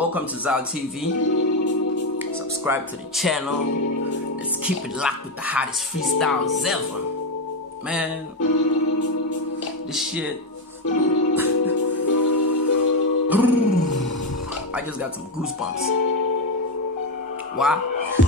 Welcome to Zyle TV. Subscribe to the channel. Let's keep it locked with the hottest freestyles ever. Man, this shit. I just got some goosebumps. Why?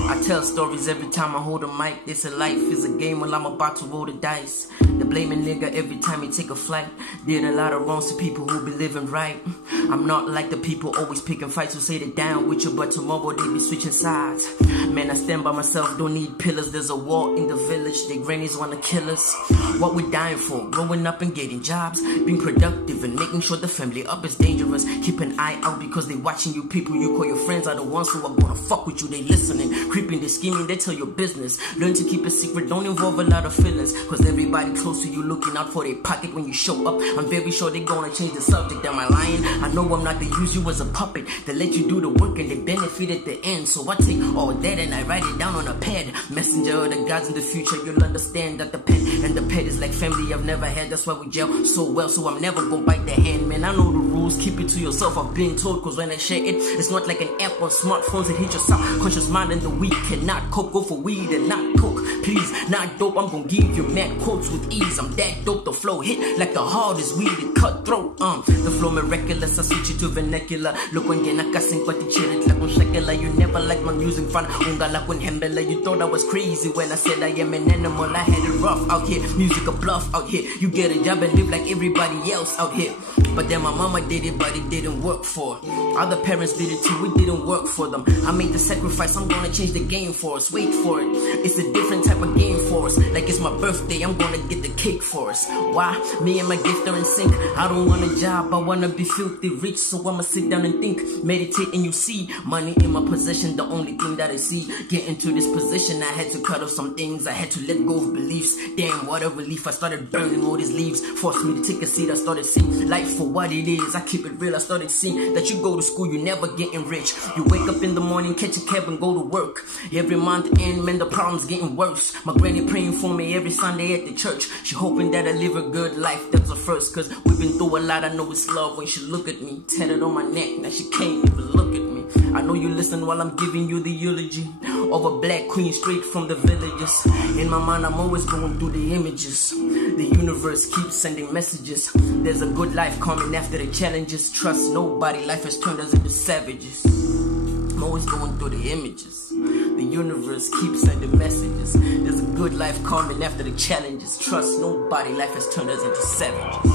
I tell stories every time I hold a mic. They say life is a game while I'm about to roll the dice. They blame a nigga every time he take a flight. Did a lot of wrongs to people who be living right. I'm not like the people always picking fights who say they down with you, but tomorrow they be switching sides. Man, I stand by myself, don't need pillars. There's a war in the village, the grannies wanna kill us. What we dying for? Growing up and getting jobs, being productive and making sure the family up is dangerous. Keep an eye out because they watching you. People you call your friends are the ones who are gonna fuck with you. They listening, creeping, they scheming, they tell your business. Learn to keep it secret, don't involve a lot of feelings, cause everybody close to you looking out for their pocket when you show up. I'm very sure they gonna change the subject. Am I lying? I know I'm not. They use you as a puppet. They let you do the work and they benefit at the end. So I take all that and I write it down on a pad. Messenger of the gods in the future, you'll understand that the pen and the pad is like family I've never had. That's why we gel so well, so I'm never gonna bite the hand. Man, I know the rules, keep it to yourself. I've been told, cause when I share it, it's not like an app on smartphones that hit your subconscious mind and the weak cannot cope. Go for weed and not coke, please. Not dope, I'm gonna give you mad quotes with ease. I'm that dope, the flow hit like the hardest weed, it cutthroat. The flow miraculous, I switch it to vernacular. Look when you nakasing pati chirit like on shakela. You never like my music fun. Unga like when hembela. You thought I was crazy when I said I am an animal. I had it rough out here, music a bluff out here. You get a job and live like everybody else out here. But then my mama did it, but it didn't work for her. Other parents did it too, it didn't work for them. I made the sacrifice, I'm gonna change the game for us. Wait for it, it's a different type of game for us. Like it's my birthday, I'm gonna get the cake for us. Why? Me and my gift are in sync. I don't want a job, I wanna be filthy rich. So I'ma sit down and think, meditate, and you see money in my possession, the only thing that I see. Get into this position, I had to cut off some things. I had to let go of beliefs. Damn, what a relief. I started burning all these leaves. Forced me to take a seat, I started seeing life for what it is. I keep it real, I started seeing that you go to school, you never getting rich. You wake up in the morning, catch a cab and go to work. Every month end, man, the problem's getting worse. My granny praying for me every Sunday at the church. She hoping that I live a good life, that's the first. Cause we've been through a lot, I know it's love when she look at me. Tatted on my neck, now she can't even look at me. I know you listen while I'm giving you the eulogy of a black queen straight from the villages. In my mind, I'm always going through the images. The universe keeps sending messages. There's a good life coming after the challenges. Trust nobody, life has turned us into savages. I'm always going through the images. The universe keeps sending messages. There's a good life coming after the challenges. Trust nobody, life has turned us into savages.